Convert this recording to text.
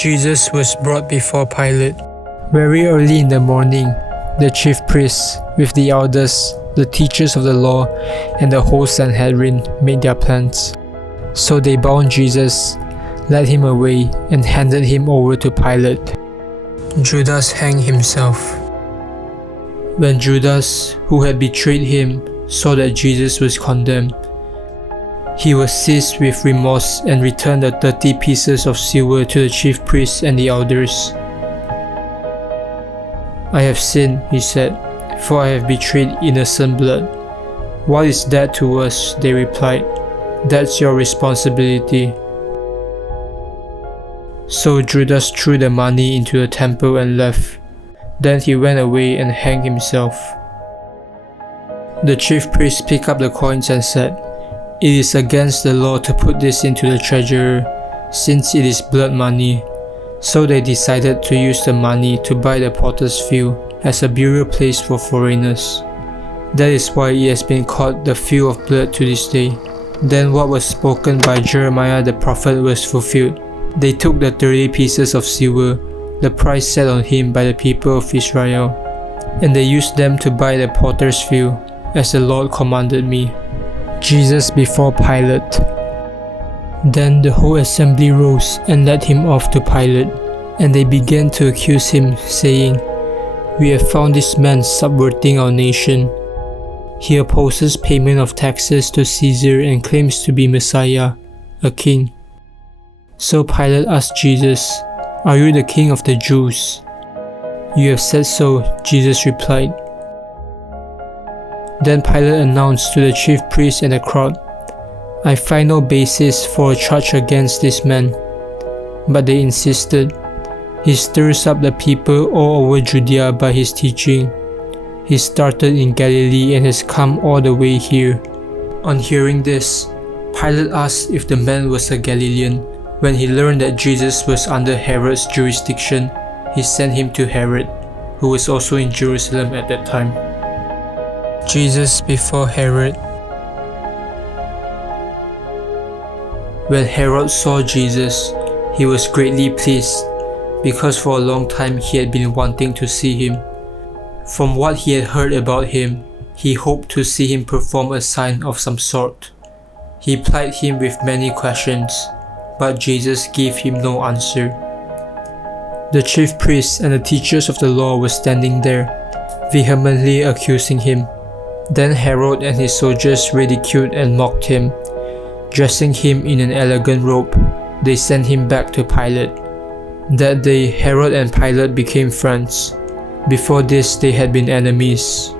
Jesus was brought before Pilate. Very early in the morning, the chief priests, with the elders, the teachers of the law, and the whole Sanhedrin made their plans. So they bound Jesus, led him away, and handed him over to Pilate. Judas hanged himself. When Judas, who had betrayed him, saw that Jesus was condemned, he was seized with remorse and returned the 30 pieces of silver to the chief priests and the elders. "I have sinned," he said, "for I have betrayed innocent blood." "What is that to us?" they replied. "That's your responsibility." So Judas threw the money into the temple and left. Then he went away and hanged himself. The chief priests picked up the coins and said, "It is against the law to put this into the treasury, since it is blood money." So they decided to use the money to buy the potter's field as a burial place for foreigners. That is why it has been called the field of blood to this day. Then what was spoken by Jeremiah the prophet was fulfilled. They took the 30 pieces of silver, the price set on him by the people of Israel, and they used them to buy the potter's field, as the Lord commanded me. Jesus before Pilate. Then the whole assembly rose and led him off to Pilate, and they began to accuse him, saying, "We have found this man subverting our nation. He opposes payment of taxes to Caesar and claims to be Messiah, a king." So Pilate asked Jesus, "Are you the king of the Jews?" "You have said so," Jesus replied. Then Pilate announced to the chief priests and the crowd, "I find no basis for a charge against this man." But they insisted, "He stirs up the people all over Judea by his teaching. He started in Galilee and has come all the way here." On hearing this, Pilate asked if the man was a Galilean. When he learned that Jesus was under Herod's jurisdiction, he sent him to Herod, who was also in Jerusalem at that time. Jesus before Herod. When Herod saw Jesus, he was greatly pleased, because for a long time he had been wanting to see him. From what he had heard about him, he hoped to see him perform a sign of some sort. He plied him with many questions, but Jesus gave him no answer. The chief priests and the teachers of the law were standing there, vehemently accusing him. Then Herod and his soldiers ridiculed and mocked him. Dressing him in an elegant robe, they sent him back to Pilate. That day, Herod and Pilate became friends. Before this, they had been enemies.